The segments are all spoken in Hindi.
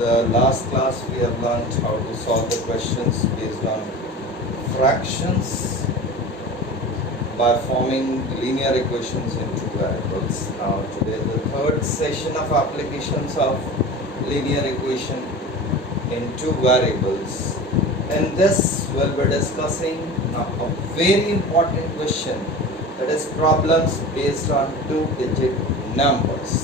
the last class we have learned how to solve the questions based on fractions by forming linear equations into variables. Now today the third session of applications of linear equation into variables. In this we'll be discussing now a very important question, that is problems based on two-digit numbers.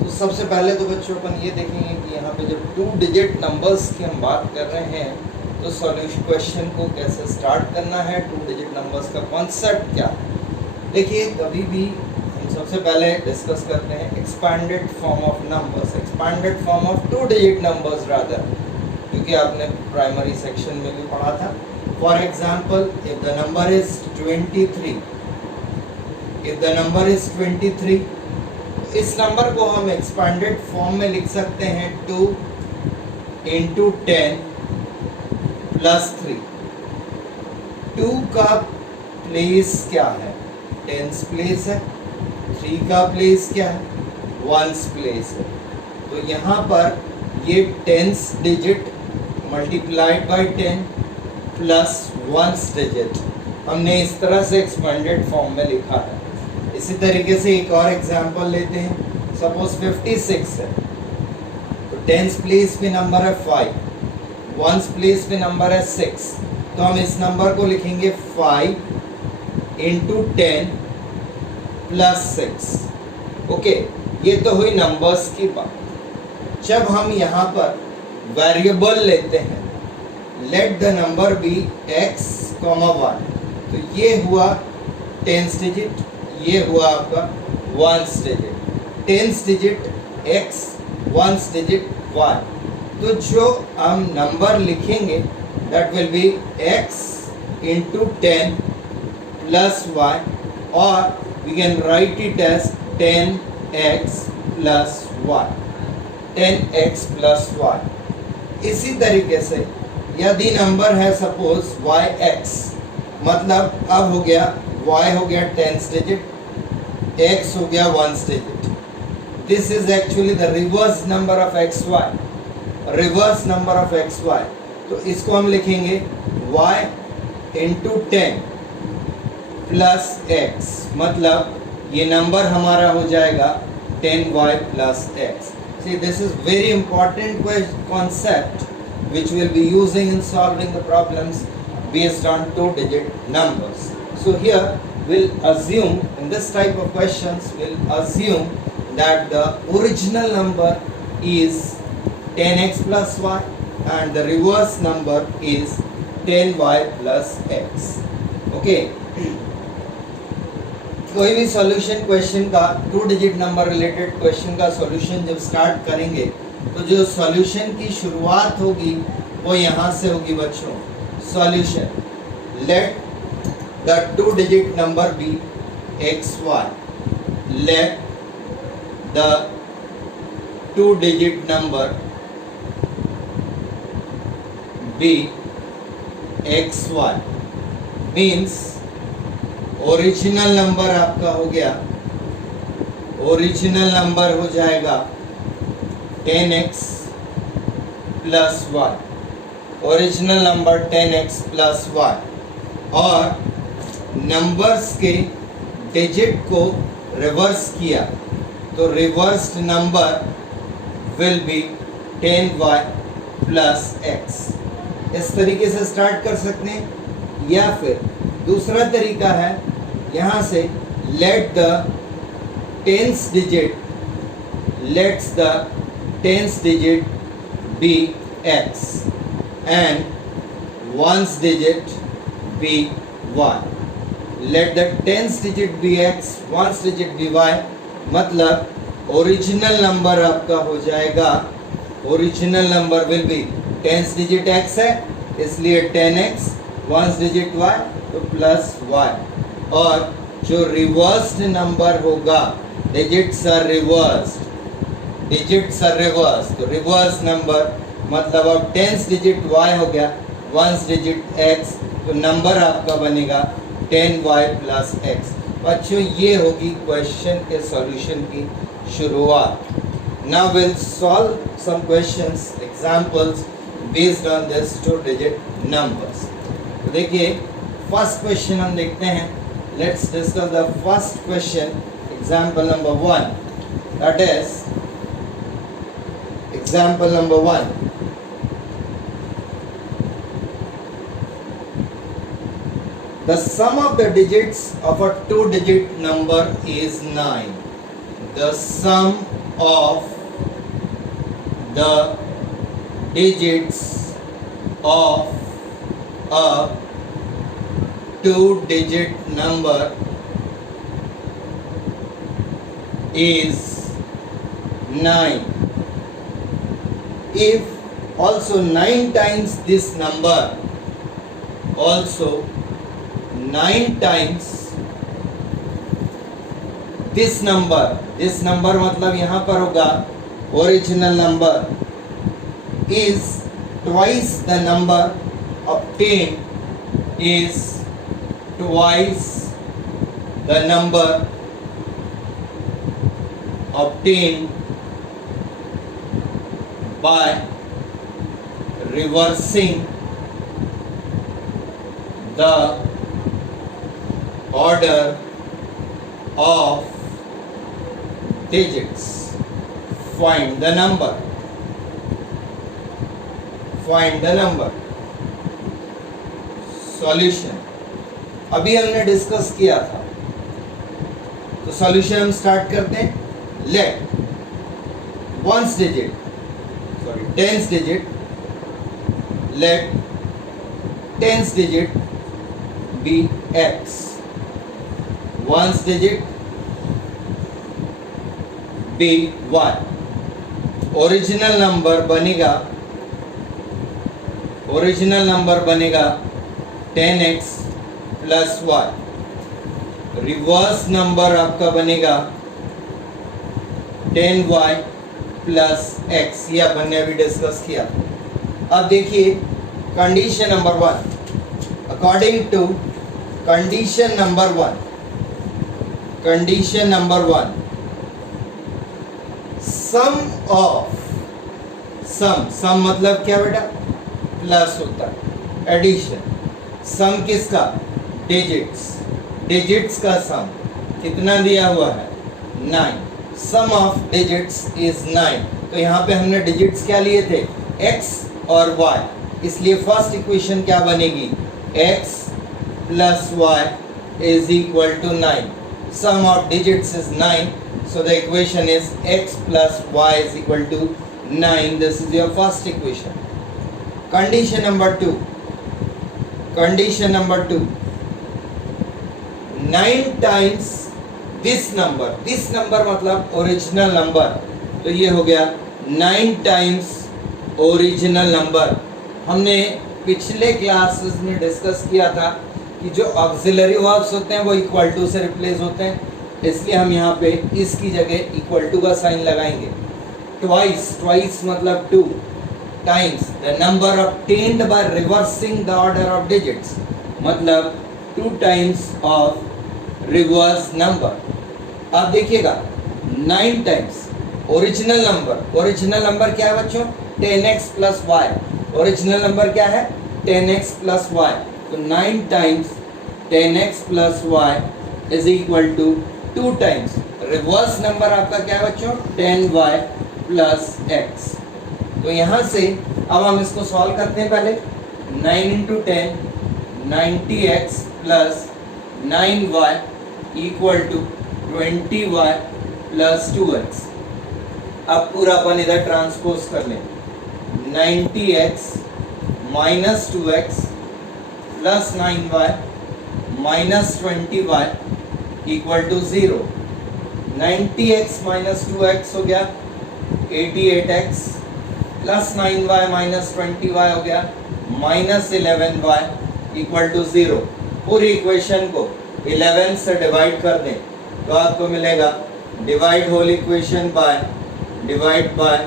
तो सबसे पहले तो बच्चों अपन ये देखेंगे कि यहाँ पे जब टू डिजिट नंबर्स की हम बात कर रहे हैं तो सॉल्यूशन क्वेश्चन को कैसे स्टार्ट करना है, टू डिजिट नंबर्स का कॉन्सेप्ट क्या है। देखिए कभी भी हम सबसे पहले डिस्कस करते हैं expanded form of numbers, expanded form of two digit numbers rather, क्योंकि आपने प्राइमरी सेक्शन में भी पढ़ा था। For example if the number is 23, if the number is 23, इस नंबर को हम एक्सपैंडेड फॉर्म में लिख सकते हैं 2 इंटू 10 प्लस 3। 2 का प्लेस क्या है? 10s प्लेस है। 3 का प्लेस क्या है? 1s प्लेस है। तो यहाँ पर ये 10s digit multiplied by 10 plus 1s digit हमने इस तरह से एक्सपैंडेड फॉर्म में लिखा है। इसी तरीके से एक और एग्जांपल लेते हैं। सपोज 56 है तो 10s प्लेस पे नंबर है 5, 1s प्लेस पे नंबर है 6, तो हम इस नंबर को लिखेंगे 5 इंटू 10 प्लस 6। ओके, ये तो हुई नंबर्स की बात। जब हम यहाँ पर वेरिएबल लेते हैं, let the number be x, y, तो ये हुआ 10s डिजिट, ये हुआ आपका 1s digit. 10s digit x, 1s digit y, तो जो हम नंबर लिखेंगे that will be x into 10 plus y, और we can write it as 10x plus y, 10x plus y। इसी तरीके से यदि नंबर है सपोज yx, मतलब अब हो गया y हो गया 10s डिजिट, x हो गया 1s digit. This is actually the reverse number of xy, reverse number of xy। तो इसको हम लिखेंगे y इंटू 10 प्लस x, मतलब ये नंबर हमारा हो जाएगा 10y plus x। See, this is very important concept which we'll be using in solving the problems based on two-digit numbers. So here we'll assume, in this type of questions, we'll assume that the original number is 10x plus y and the reverse number is 10y plus x. Okay. कोई भी सॉल्यूशन क्वेश्चन का, to digit number related question का सॉल्यूशन जब स्टार्ट करेंगे तो जो सॉल्यूशन की शुरुआत होगी वो यहाँ से होगी बच्चों। Solution, let the two digit number be xy, let the two digit number be xy, means original number आपका हो गया, ओरिजिनल नंबर हो जाएगा 10x plus y, original number 10x plus y, और नंबर्स के डिजिट को रिवर्स किया तो reversed number will be 10y plus x। इस तरीके से स्टार्ट कर सकते हैं। या फिर दूसरा तरीका है, यहाँ से let the 10s digit, let's the 10s digit be x and 1s digit be y. Let the 10s digit be x, 1s digit be y, मतलब ओरिजिनल नंबर आपका हो जाएगा, original number will be 10s digit x है इसलिए 10x, 1s डिजिट y तो प्लस y, और जो रिवर्स्ड नंबर होगा, digits are reversed, digits are reverse, तो रिवर्स नंबर मतलब अब 10s डिजिट y हो गया, 1s डिजिट x, तो नंबर आपका बनेगा 10y प्लस x। बच्चों ये होगी क्वेश्चन के सॉल्यूशन की शुरुआत। Now we'll solve some questions, examples based on this 2-digit numbers. तो देखिए फर्स्ट क्वेश्चन हम देखते हैं. Let's discuss the first question, example number 1. That is example number 1. The sum of the digits of a 2-digit number is 9. The sum of the digits of a 2-digit number is 9. If also 9 times this number, also 9 times this number मतलब यहाँ पर होगा original number is twice the number obtained is twice the number obtained by reversing the order of digits. Find the number. Find the number. Solution. अभी हमने डिस्कस किया था, तो सॉल्यूशन हम स्टार्ट करते हैं. Let ones digit, sorry, tens digit, let tens digit be x. Ones digit be y. Original number बनेगा 10x plus y. Reverse number आपका बनेगा 10y प्लस x. ये अपन ने अभी डिस्कस किया. अब देखिए condition number 1. According to condition number 1, sum मतलब क्या बेटा? प्लस होता है, एडिशन. सम किसका? डिजिट्स का सम कितना दिया हुआ है? 9. सम ऑफ डिजिट्स इज 9. तो यहाँ पे हमने डिजिट्स क्या लिए थे? x और y. इसलिए फर्स्ट इक्वेशन क्या बनेगी? x plus y is equal to 9. Sum of digits is 9. So the equation is x plus y is equal to 9. This is your first equation. Condition number 2. 9 times this number मतलब ओरिजिनल नंबर. तो ये हो गया 9 times ओरिजिनल नंबर. हमने पिछले क्लासेस में डिस्कस किया था कि जो ऑक्सिलरी वर्ब्स होते हैं वो इक्वल टू से रिप्लेस होते हैं, इसलिए हम यहाँ पे इसकी जगह इक्वल टू का साइन लगाएंगे. ट्वाइस मतलब 2 times the number obtained by reversing the order of digits, मतलब 2 टाइम्स ऑफ रिवर्स नंबर. अब देखिएगा 9 टाइम्स ओरिजिनल नंबर क्या है बच्चों? 10x plus y. Original number क्या है? 10x plus y. तो 9 times 10x plus y is equal to 2 times reverse number आपका क्या है बच्चों? 10y plus x. तो यहाँ से अब हम इसको सॉल्व करते हैं. पहले 9 into 10 90x plus 9y equal to 20y plus 2x. अब पूरा अपन इधर ट्रांसपोज कर लें. 90x minus 2x plus 9y minus 20y equal to 0. 90x minus 2x हो गया 88x plus 9y minus 20y हो गया माइनस 11y इक्वल टू 0. पूरी इक्वेशन को 11 से डिवाइड कर दें तो आपको मिलेगा divide whole equation by divide by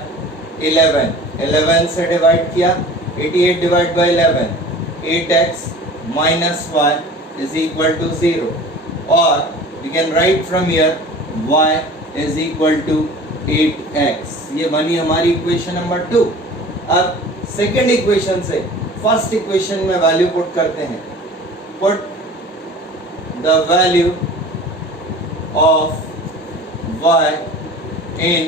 11 से डिवाइड किया 88 divide by 11 8x minus y is equal to 0, or we can write from here y is equal to 8x। ये बनी हमारी इक्वेशन नंबर 2। अब सेकेंड इक्वेशन से फर्स्ट इक्वेशन में वैल्यू पुट करते हैं। Put the value of y in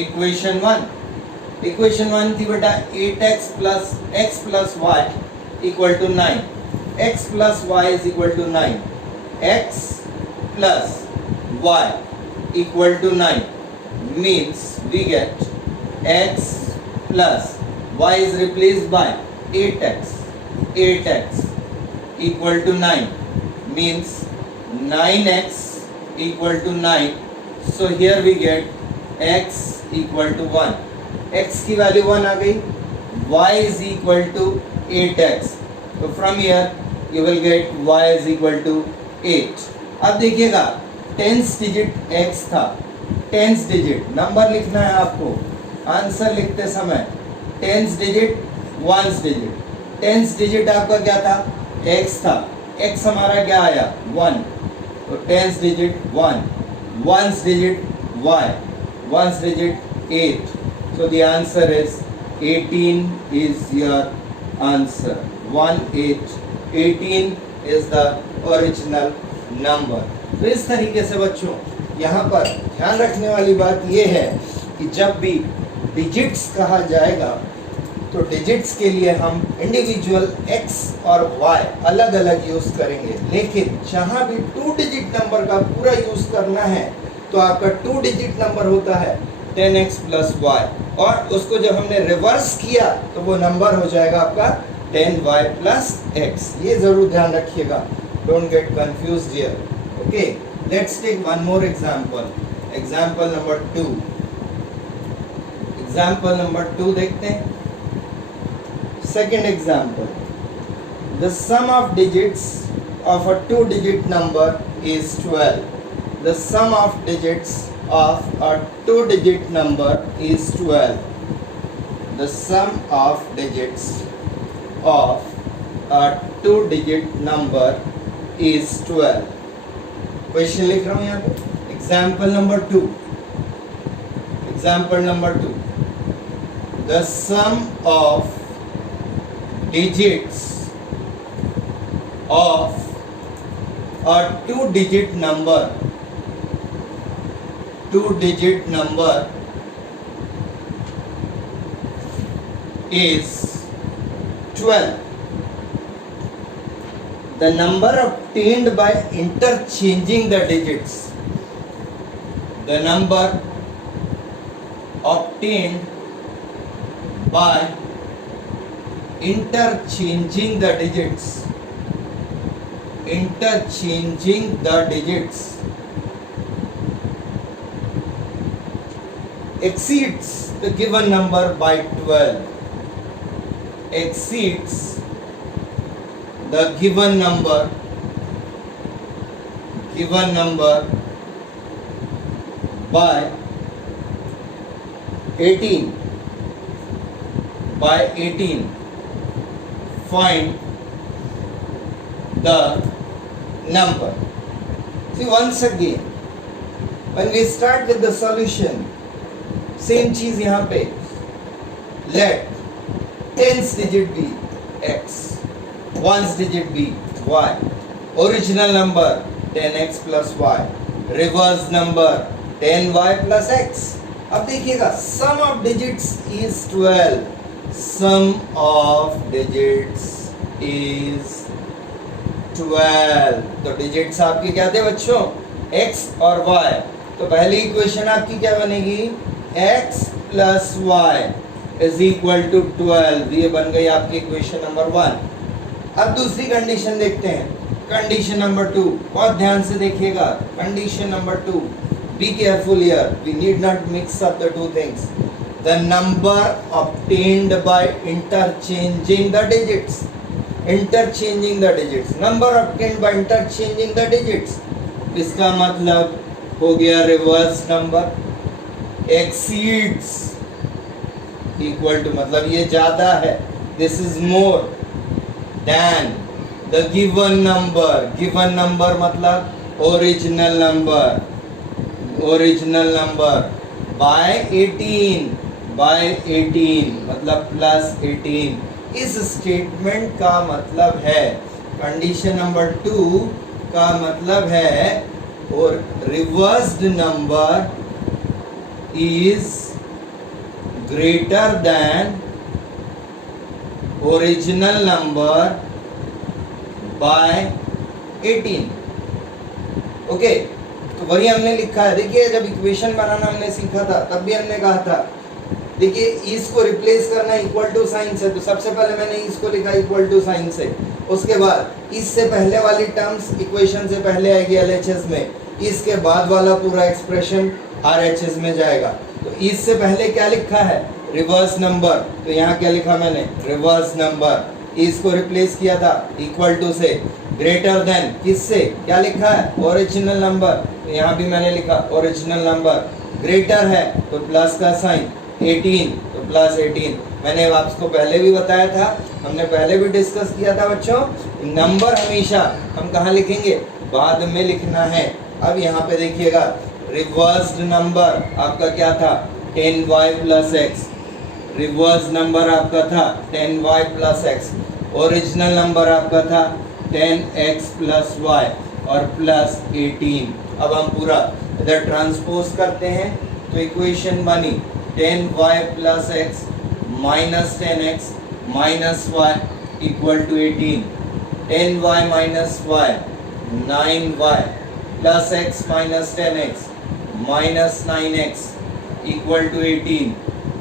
equation 1। Equation 1 थी बेटा 8x plus x plus y equal to 9। x plus y is equal to 9। x plus y equal to 9 means we get x plus y is replaced by 8x. 8x equal to 9 means 9x equal to 9. So here we get x equal to 1. x की वैल्यू 1 आ गई, y is equal to 8x. So from here you will get y is equal to 8. अब देखिएगा टेंस डिजिट x था, टेंस डिजिट नंबर लिखना है आपको आंसर लिखते समय। Tens digit ones digit, tens digit आपका क्या था x था, x हमारा क्या आया 1, तो tens digit 1, ones digit y, ones digit 8, so the answer is 18 is your answer। 18 is the original number। तो इस तरीके से बच्चों यहाँ पर ध्यान रखने वाली बात ये है कि जब भी डिजिट्स कहा जाएगा तो डिजिट्स के लिए हम इंडिविजुअल x और y अलग अलग यूज करेंगे, लेकिन जहाँ भी 2 डिजिट नंबर का पूरा यूज करना है तो आपका 2 डिजिट नंबर होता है 10x प्लस y, और उसको जब हमने रिवर्स किया तो वो नंबर हो जाएगा आपका 10y प्लस x। ये जरूर ध्यान रखिएगा, don't get confused here. Okay, let's take one more example. Example number 2. Example number 2 देखते हैं। Second example. The sum of digits of a 2-digit number is 12. The sum of digits of a 2-digit number is 12. The sum of digits of a 2-digit number is 12. Question लिख रहा हूं यहाँ पे। Example number 2। Example number 2, the sum of digits of a 2-digit number, 2-digit number is 12. The number obtained by interchanging the digits. The number obtained by interchanging the digits. Interchanging the digits exceeds the given number by 12. Exceeds the given number by 18. Find the number. See, once again, when we start with the solution, same चीज यहाँ पे, let tens digit be x, ones digit be y, original number 10x plus y, reverse number 10y plus x। अब देखिएगा sum of digits is 12, sum of digits is 12। तो डिजिट्स आपके क्या थे बच्चों x और y, तो पहली इक्वेशन आपकी क्या बनेगी x plus y is equal to 12, ये बन गई आपकी इक्वेशन नंबर 1। अब दूसरी कंडीशन देखते हैं, कंडीशन नंबर 2, बहुत ध्यान से देखिएगा। Condition number 2, be careful here, we need not mix up the two things. The number obtained by interchanging the digits. Interchanging the digits, number obtained by interchanging the digits, इसका मतलब हो गया reverse number. Exceeds equal to मतलब ये ज्यादा है, this is more than the given number. Given number मतलब original number, original number by 18 मतलब प्लस 18। इस स्टेटमेंट का मतलब है, कंडीशन नंबर 2 का मतलब है, और reversed number is greater than original number by 18। Okay, तो वही हमने लिखा है। देखिए जब इक्वेशन बनाना हमने सीखा था तब भी हमने कहा था, देखिए इसको रिप्लेस करना इक्वल टू साइन से, तो सबसे पहले मैंने इसको लिखा इक्वल टू साइन से, उसके बाद इससे पहले वाली टर्म्स इक्वेशन से पहले आएगी एलएचएस में, इसके बाद वाला पूरा एक्सप्रेशन आरएचएस में जाएगा। तो इससे पहले क्या लिखा है, रिवर्स नंबर, तो यहाँ क्या लिखा मैंने, रिवर्स नंबर, इसको रिप्लेस किया था इक्वल टू से, ग्रेटर देन किससे, क्या लिखा है, ओरिजिनल नंबर, तो यहाँ भी मैंने लिखा ओरिजिनल नंबर, ग्रेटर है तो प्लस का साइन, 18 तो प्लस 18। मैंने आपको पहले भी बताया था, हमने पहले भी डिस्कस किया था बच्चों, नंबर हमेशा हम कहाँ लिखेंगे, बाद में लिखना है। अब यहाँ पे देखिएगा, रिवर्स्ड नंबर आपका क्या था, 10y plus x, reverse number आपका था 10y plus x, original number आपका था 10x प्लस y और प्लस 18। अब हम पूरा इधर ट्रांसपोज करते हैं, तो इक्वेशन बनी 10y plus x minus 10x minus y equal to 18, 10y minus y 9y plus x minus 10x minus 9x equal to 18।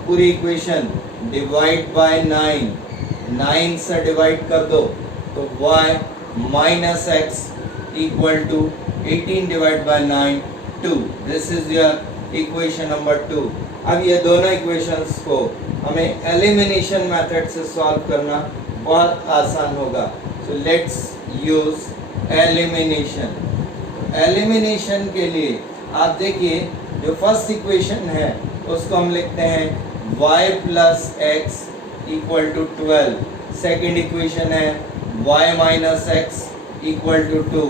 पूरी इक्वेशन डिवाइड बाय 9 से डिवाइड कर दो तो y minus x equal to 18 divide by 9 2। This is your equation number 2। अब ये दोनों इक्वेशंस को हमें एलिमिनेशन मेथड से सॉल्व करना बहुत आसान होगा। So let's use elimination. Elimination के लिए आप देखिए, जो फर्स्ट इक्वेशन है उसको हम लिखते हैं y plus x equal to 12। Second equation है y minus x equal to 2।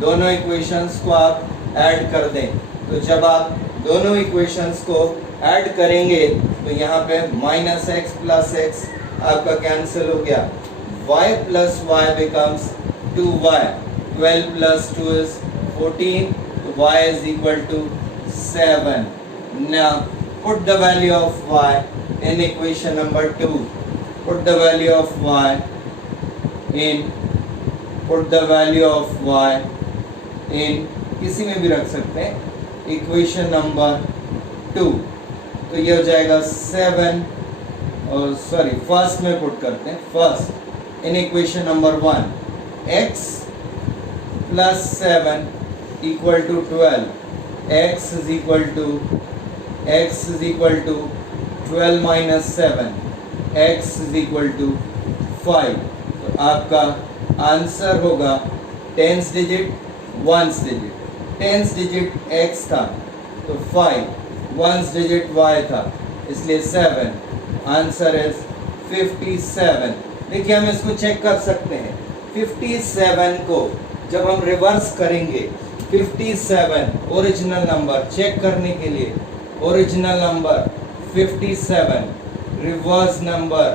दोनों इक्वेशंस को आप ऐड कर दें, तो जब आप दोनों इक्वेशंस को ऐड करेंगे तो यहाँ पे माइनस एक्स प्लस एक्स आपका कैंसिल हो गया, y plus y becomes 2y, 12 plus 2 is 14, so y is equal to 7. Now put the value of y in equation number 2. Put the value of y in किसी में भी रख सकते हैं, इक्वेशन नंबर 2। तो ये हो जाएगा 7, और सॉरी फर्स्ट में पुट करते हैं, first in equation number 1 x plus 7 equal to 12, x is equal to 12 minus 7, x is equal to 5। तो आपका आंसर होगा 10th digit 1st digit, 10th digit x था तो 5, 1st डिजिट y था इसलिए 7, आंसर इज 57। देखिए हम इसको चेक कर सकते हैं, 57 को जब हम रिवर्स करेंगे, 57 ओरिजिनल नंबर चेक करने के लिए, ओरिजिनल नंबर 57, रिवर्स नंबर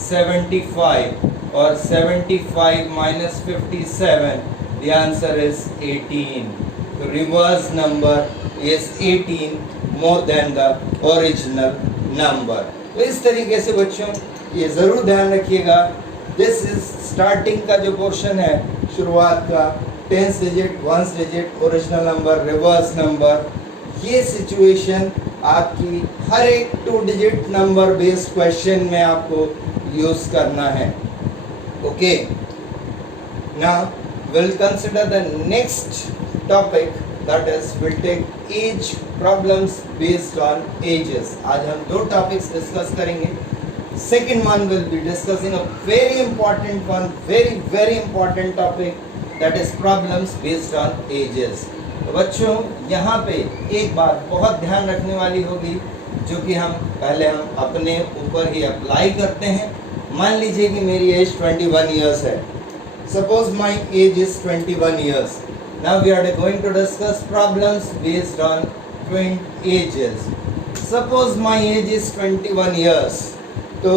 75, और 75 minus 57, the answer is 18. So reverse number is 18 more than the original number. तो इस तरीके से बच्चों ये ज़रूर ध्यान रखिएगा, दिस इज स्टार्टिंग का जो पोर्शन है, शुरुआत का 10th digit 1st digit original number reverse number, ये सिचुएशन आपकी हर एक 2 डिजिट नंबर बेस्ड क्वेश्चन में आपको यूज करना है। Okay, now we'll consider the next topic, that is we'll take age problems based on ages. आज हम 2 topics discuss करेंगे। Second one will be discussing a very important one, very important topic, that is problems based on ages. तो बच्चों यहाँ पे एक बात बहुत ध्यान रखने वाली होगी, जो कि हम अपने ऊपर ही अप्लाई करते हैं। मान लीजिए कि मेरी एज 21 years है, suppose my age is 21 years. Now we are going to discuss problems based on twin ages. Suppose my age is 21 years, तो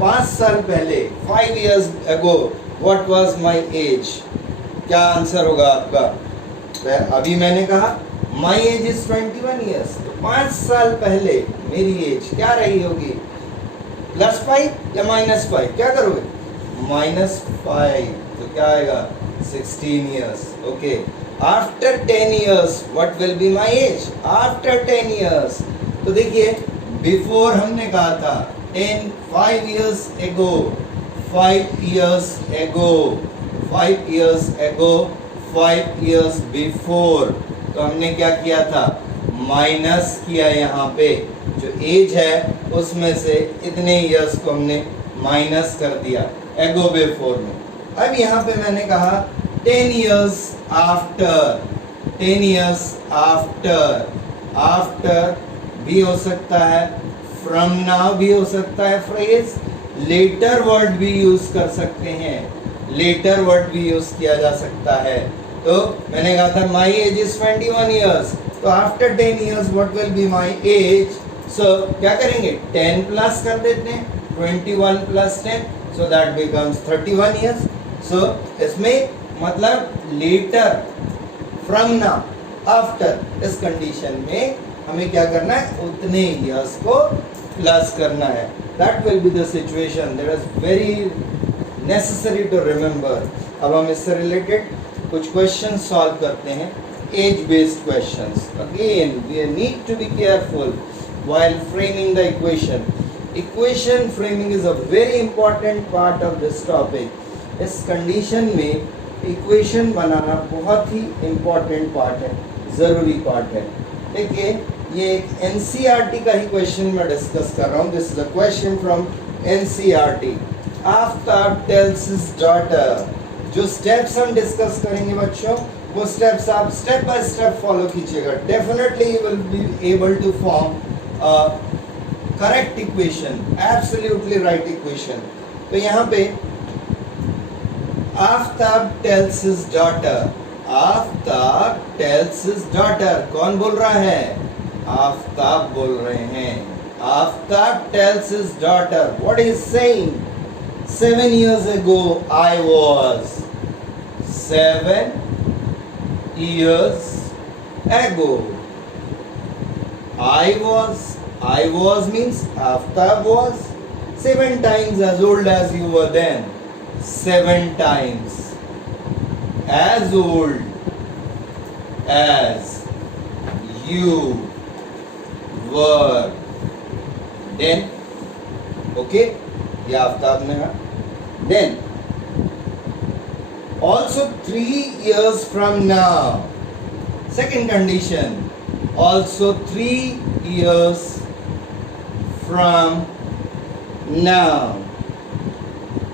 5 साल पहले 5 years ago what was my age? क्या आंसर होगा आपका? अभी मैंने कहा माई एज इज 21 years, तो 5 साल पहले मेरी एज क्या रही होगी? +5 या -5? क्या करोगे? -5, तो क्या आएगा? 16 years. Okay, after 10 years what will be my age? After 10 years, तो देखिए बिफोर हमने कहा था 5 years ago, 5 years ago, 5 years ago, 5 years before, तो हमने क्या किया था? माइनस किया, यहाँ पे जो एज है उसमें से इतने ईयर्स को हमने माइनस कर दिया एगो बिफोर में। अब यहाँ पे मैंने कहा 10 years after, 10 years after, after भी हो सकता है, फ्रॉम नाउ भी हो सकता है फ्रेज, लेटर वर्ड भी यूज कर सकते हैं, लेटर वर्ड भी यूज किया जा सकता है। तो मैंने कहा था माई एज इज 21 years, तो after 10 years what will be my age? So क्या करेंगे? 10 प्लस कर देते हैं, 21 + 10, सो दैट बिकम्स 31 years. सो इसमें मतलब लेटर, फ्रॉम नाउ, आफ्टर, इस कंडीशन में हमें क्या करना है? उतने ईयर्स को प्लस करना है. That will be the situation that is very necessary to remember. अब हम इससे रिलेटेड कुछ क्वेश्चन सॉल्व करते हैं, age based questions. Again we need to be careful while framing the equation. Equation framing is a very important part of this topic. इस कंडीशन में इक्वेशन बनाना बहुत ही इम्पोर्टेंट पार्ट है, ज़रूरी पार्ट है. देखिए ये एक NCERT का ही क्वेश्चन मैं डिस्कस कर रहा हूँ. This is a question from NCERT. Aftab tells his daughter. जो स्टेप्स हम डिस्कस करेंगे बच्चों, वो स्टेप्स आप स्टेप बाय स्टेप फॉलो कीजिएगा. Definitely you will be able to form correct equation, absolutely right equation. तो यहाँ पे Aftab tells his daughter, Aftab tells his daughter, कौन बोल रहा है? आफ्ताब बोल रहे हैं. Aftab tells his daughter, what is saying? 7 years ago I was. 7 years ago I was means Aftab was 7 times as old as you were then. 7 times as old as you were then. Okay, ये आफ्ताब ने कहा. Then also 3 years from now. Second condition, also 3 years from now.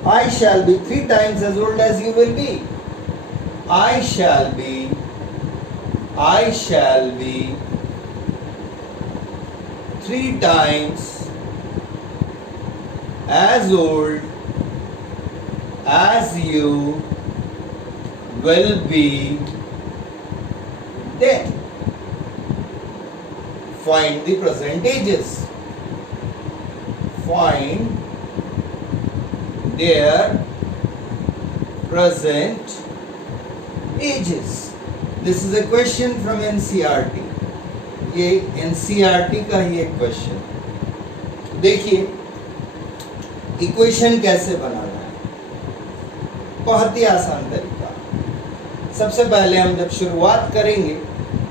I shall be 3 times as old as you will be. I shall be 3 times as old as you will be then. Find the percentages. Find their present ages. This is a question from NCERT. ये NCERT का ही एक क्वेश्चन. देखिए इक्वेशन कैसे बनाना है, बहुत ही आसान तरीका. सबसे पहले हम जब शुरुआत करेंगे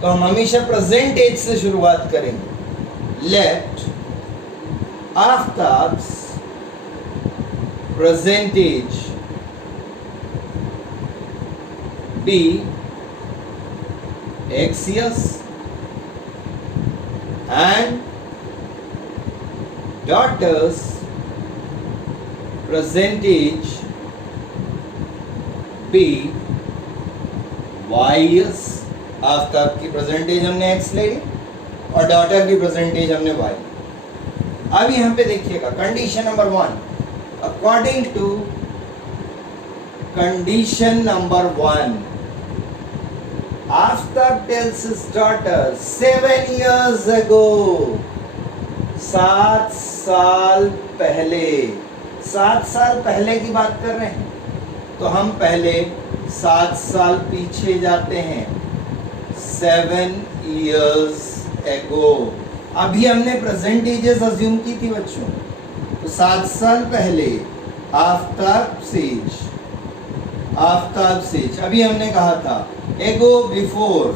तो हम हमेशा प्रेजेंट एज से शुरुआत करेंगे. Let Aftab's present age be X years and daughter's present age be Y years. Aftab की प्रेजेंट एज हमने X ले ली और डॉटर की प्रेजेंट एज हमने Y. अब यहाँ पे देखिएगा condition number 1. According to condition number 1, Aftab tells his daughter 7 years ago. 7 साल पहले, 7 साल पहले की बात कर रहे हैं, तो हम पहले 7 साल पीछे जाते हैं, 7 years ago। अभी हमने प्रेजेंट एजेस अज्यूम की थी बच्चों, तो 7 साल पहले आफ्ताब सेज, आफ्ताब सेज, अभी हमने कहा था एगो बिफोर,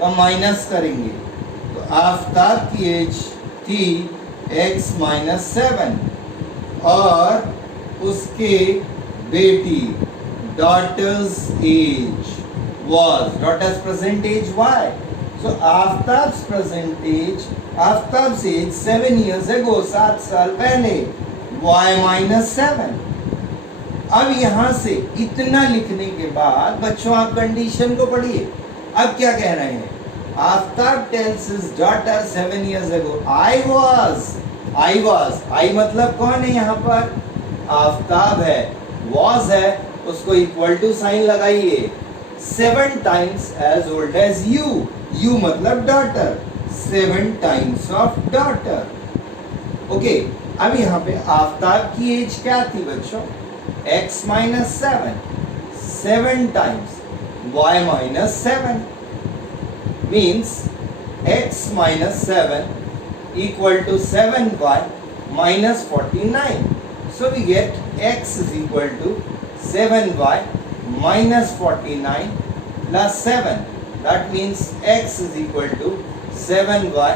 तो माइनस करेंगे, तो आफ्ताब की एज थी x माइनस 7 और उसके बेटी daughter's age was, daughter's present age y, so Aftab's present age, Aftab's age 7 years ago, 7 साल पहले, y minus 7। अब यहाँ से इतना लिखने के बाद बच्चों आप कंडीशन को पढ़िए। अब क्या कह रहे हैं? Aftab tells his daughter 7 years ago, I was, I मतलब कौन है यहाँ पर? आफ्ताब है, was है, उसको इक्वल टू साइन लगाइए, 7 times as old as you मतलब daughter, 7 times of daughter। Okay, अब यहाँ पे आफ्ताब की एज क्या थी बच्चों? x minus 7, 7 times y minus 7 means x minus 7 equal to 7y minus 49, so we get x is equal to 7y minus 49 plus 7, that means x is equal to 7y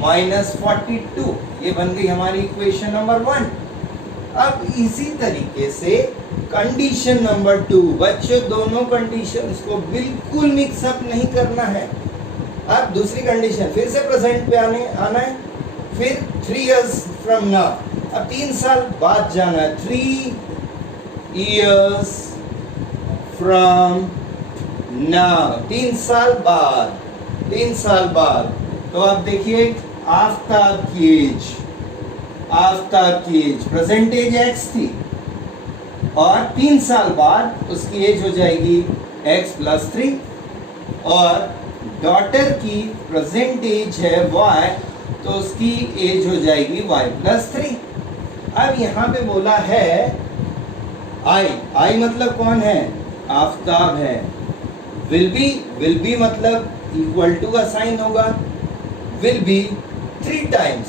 minus 42। ये बन गई हमारी इक्वेशन नंबर 1। अब इसी तरीके से कंडीशन नंबर 2, बच्चों दोनों कंडीशंस को बिल्कुल मिक्सअप नहीं करना है। अब दूसरी कंडीशन फिर से प्रेजेंट पे आना है, फिर 3 years from now, अब 3 साल बाद जाना है, 3 years from now, 3 साल बाद, 3 साल बाद। तो आप देखिए आफ्ताब की एज, आफ्ताब की एज प्रेजेंट एज x थी और 3 साल बाद उसकी एज हो जाएगी x प्लस 3 और डॉटर की प्रेजेंट एज है y, तो उसकी एज हो जाएगी y प्लस 3। अब यहाँ पे बोला है I मतलब कौन है? आफ्ताब है। विल बी मतलब इक्वल टू का साइन होगा, will be 3 times,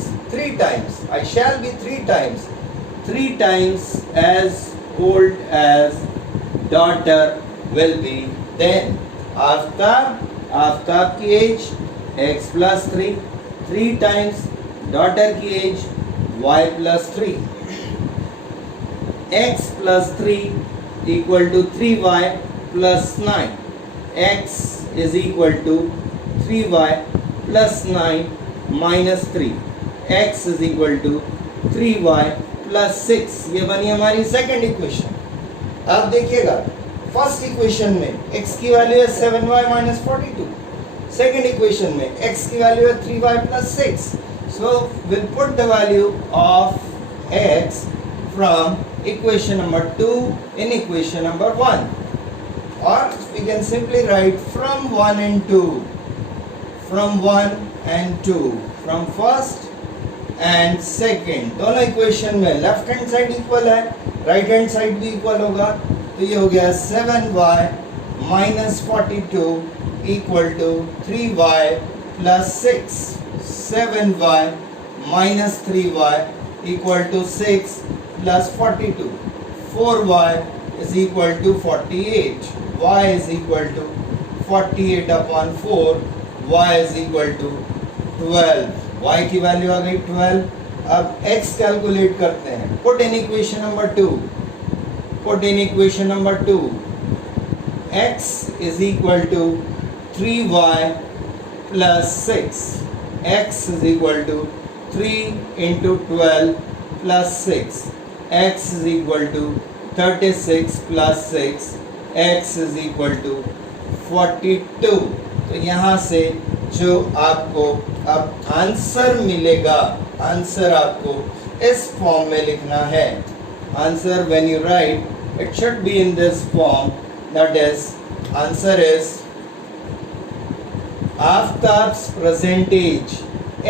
I shall be 3 times as old as daughter will be then। Aftab की age x plus 3 times daughter की age y plus 3, x plus 3 equal to 3y plus 9, x is equal to 3y plus 9 minus 3, x is equal to 3y plus 6। ये बनी हमारी सेकंड इक्वेशन। अब देखिएगा फर्स्ट इक्वेशन में x की वैल्यू है 7y minus 42, सेकंड इक्वेशन में x की वैल्यू है 3y plus 6, so we'll put the value of x from equation number 2 in equation number 1, or we can simply write from 1 and 2, from 1 and 2, from first and second, दोनों इक्वेशन में लेफ्ट हैंड साइड इक्वल है, राइट हैंड साइड भी इक्वल होगा, तो ये हो गया 7y minus 42 equal to 3y plus 6, 7y minus 3y equal to 6 plus 42, 4y is equal to 48, y is equal to 48 upon 4, y is equal to 12, y की वैल्यू आ गई 12। अब x कैलकुलेट करते हैं, put in equation number 2, put in equation number 2, x is equal to 3y plus 6, x is equal to 3 into 12 plus 6, x is equal to 36 plus 6, x is equal to 42। तो यहाँ से जो आपको अब आंसर मिलेगा, आंसर आपको इस फॉर्म में लिखना है। Answer when you write it should be in this form, that is answer is Aftab's present age,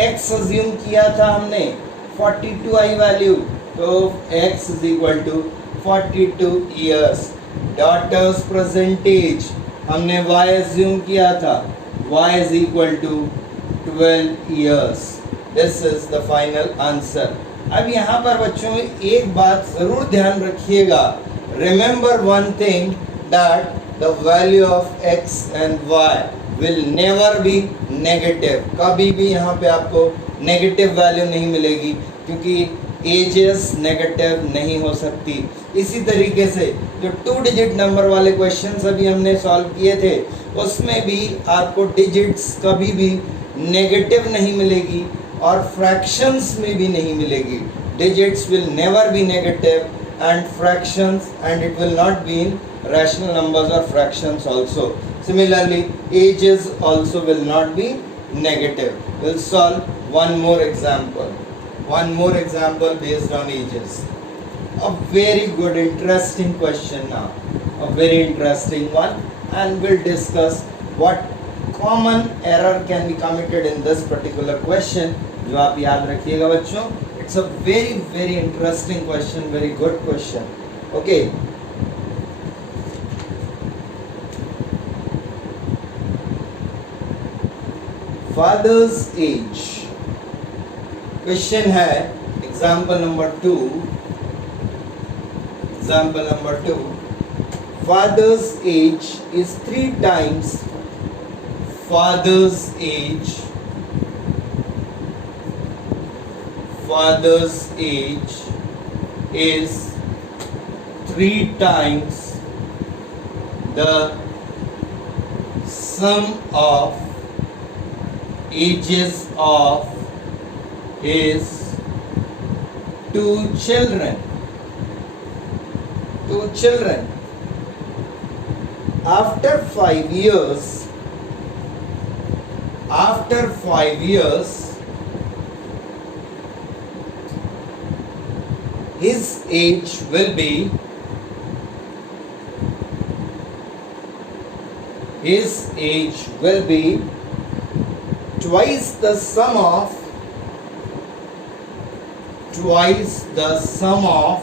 x assume किया था हमने, 42 आई वैल्यू, तो x is equal to 42 years. Daughter's percentage हमने y एज्यूम किया था, y is equal to 12 years. This is the final answer. अब यहाँ पर बच्चों एक बात जरूर ध्यान रखिएगा, remember one thing that the value of x and y will never be negative. कभी भी यहाँ पे आपको नेगेटिव वैल्यू नहीं मिलेगी, क्योंकि एजेस नेगेटिव नहीं हो सकती। इसी तरीके से जो 2 डिजिट नंबर वाले क्वेश्चंस अभी हमने सॉल्व किए थे, उसमें भी आपको डिजिट्स कभी भी नेगेटिव नहीं मिलेगी और फ्रैक्शंस में भी नहीं मिलेगी। Digits will never be negative and fractions, and it will not be in rational numbers or fractions also. Similarly, ages also will not be negative. We'll solve one more example. One more example based on ages. A very good, interesting question now. A very interesting one, and we'll discuss what common error can be committed in this particular question. जो आप याद रखिएगा बच्चों. It's a very very interesting question, very good question. Okay. Father's age. Question है example number 2. Example number 2. Father's age is 3 times. Father's age. Father's age is 3 times the sum of ages of his 2 children. 2 children. After 5 years, his age will be twice the sum of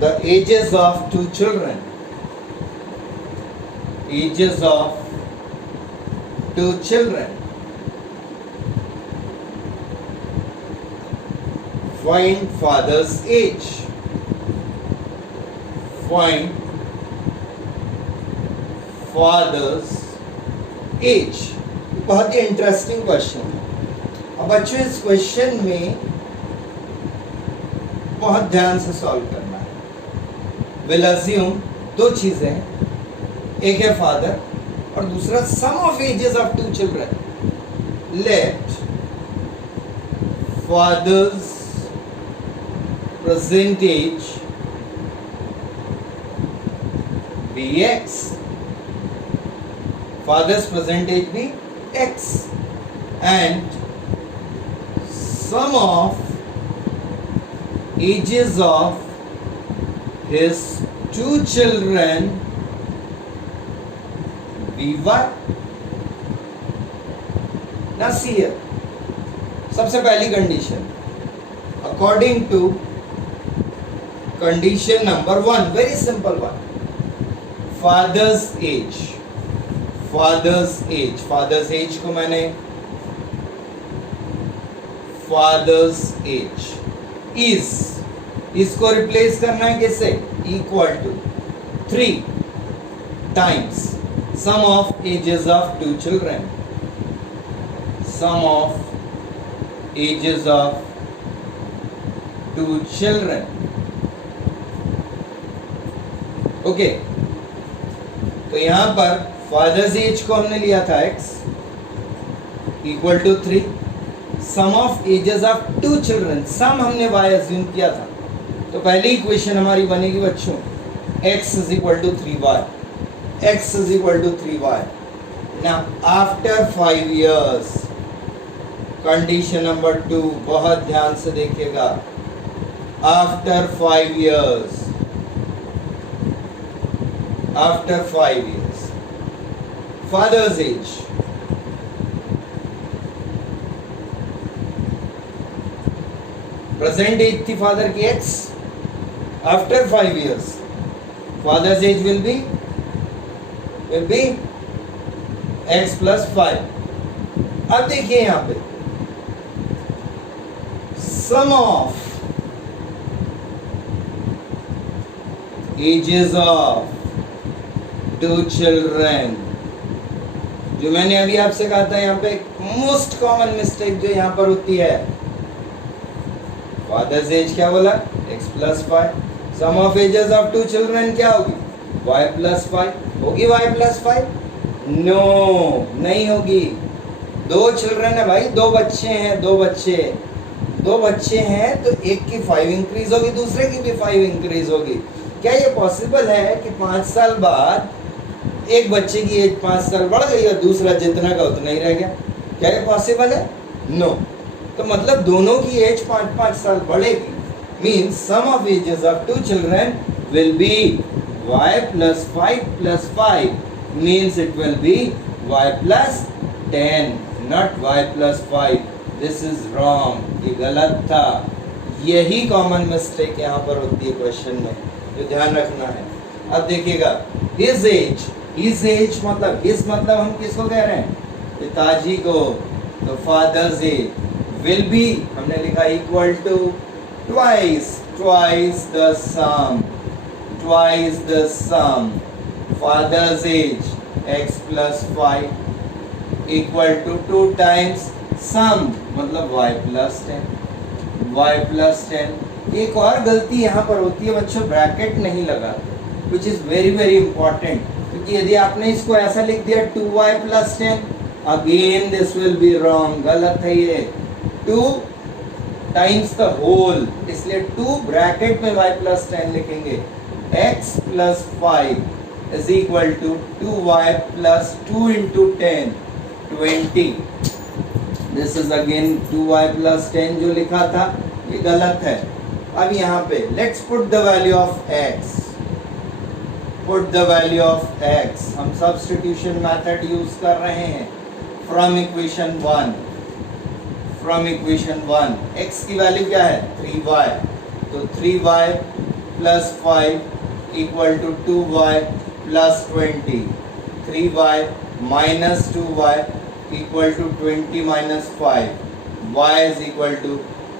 the ages of 2 children. Ages of 2 children. Find father's age. Find father's age. बहुत ही इंटरेस्टिंग क्वेश्चन है। अब बच्चों इस क्वेश्चन में बहुत ध्यान से सॉल्व करना है। विल अज्यूम 2 चीजें हैं, एक है फादर और दूसरा sum of ages of 2 children. Let father's present age be x, father's present age be x, and sum of ages of his 2 children be y. Now see here, सबसे पहली condition, according to condition number 1, very simple one, father's age को मैंने father's age is, इसको रिप्लेस करना है किससे? Equal to 3 times sum of ages of 2 children. Sum of ages of 2 children. Okay, तो यहां पर फादर्स एज को हमने लिया था x equal to 3, sum of ages of 2 children, sum हमने y अज्यूम किया था, तो पहली इक्वेशन हमारी बनेगी बच्चों x is equal to 3y. x is equal to 3y. Now after 5 years, condition number 2 बहुत ध्यान से देखिएगा, after 5 years, after 5 years, father's age present age थी फादर की x, आफ्टर 5 years father's age will be x plus 5। अब देखिए यहां पे sum of ages of 2 children, जो मैंने अभी आपसे कहा था यहाँ पे मोस्ट कॉमन मिस्टेक जो यहाँ पर होती है, फादर्स एज क्या बोला x plus 5, sum of ages of 2 children क्या होगी y plus 5, होगी y plus 5? नो नहीं होगी। 2 चिल्ड्रन है भाई, 2 बच्चे हैं, 2 बच्चे हैं तो एक की 5 इंक्रीज होगी, दूसरे की भी 5 इंक्रीज होगी। क्या ये पॉसिबल है कि 5 साल बाद एक बच्चे की एज 5 साल बढ़ गई और दूसरा जितना का उतना ही रह गया? क्या ये पॉसिबल है? नो। तो मतलब दोनों की एज 5-5 साल बढ़ेगी। Means sum of ages of 2 children will be y plus 5 plus 5, means it will be y plus 10, not y plus 5. This is wrong, ये गलत था। यही कॉमन मिस्टेक यहाँ पर होती है क्वेश्चन में, जो ध्यान रखना है। अब देखिएगा his age मतलब हम किसको कह रहे हैं? पिताजी को। तो फादर्स एज विल बी हमने लिखा equal to twice the sum, father's age x plus 5 equal to 2 times sum मतलब y plus 10। एक और गलती यहाँ पर होती है बच्चों, ब्रैकेट नहीं लगा, which is very very important, क्योंकि यदि आपने इसको ऐसा लिख दिया 2y plus 10, again this will be wrong, गलत है ये। 2 times the whole, इसलिए 2 ब्रैकेट में y plus 10 लिखेंगे। x plus 5 is equal to 2y plus 2 into 10, 20। This is again 2y plus 10 जो लिखा था, ये गलत है। अब यहाँ पे let's put the value of x, हम substitution method यूज कर रहे हैं। from equation 1 x की वैल्यू क्या है 3y, तो 3y plus 5 equal to 2y plus 20, 3y minus 2y equal to 20 minus 5, y is equal to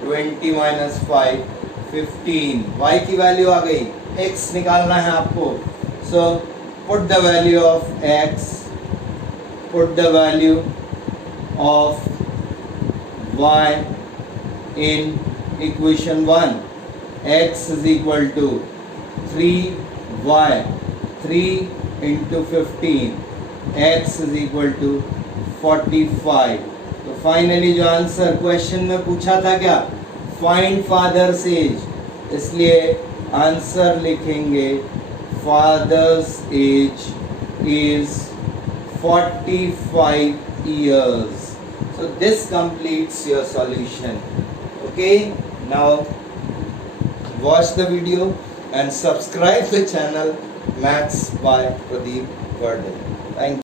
20 minus 5, 15। y की वैल्यू आ गई, x निकालना है आपको। so put the value of x, put the value of y in equation 1, x is equal to 3y, 3 into 15, x is equal to 45। तो फाइनली जो आंसर क्वेश्चन में पूछा था क्या, फाइंड फादर्स एज, इसलिए आंसर लिखेंगे father's age is 45 years। so this completes your solution। okay, now watch the video and subscribe the channel Maths by Pradeep Varde। Thank you।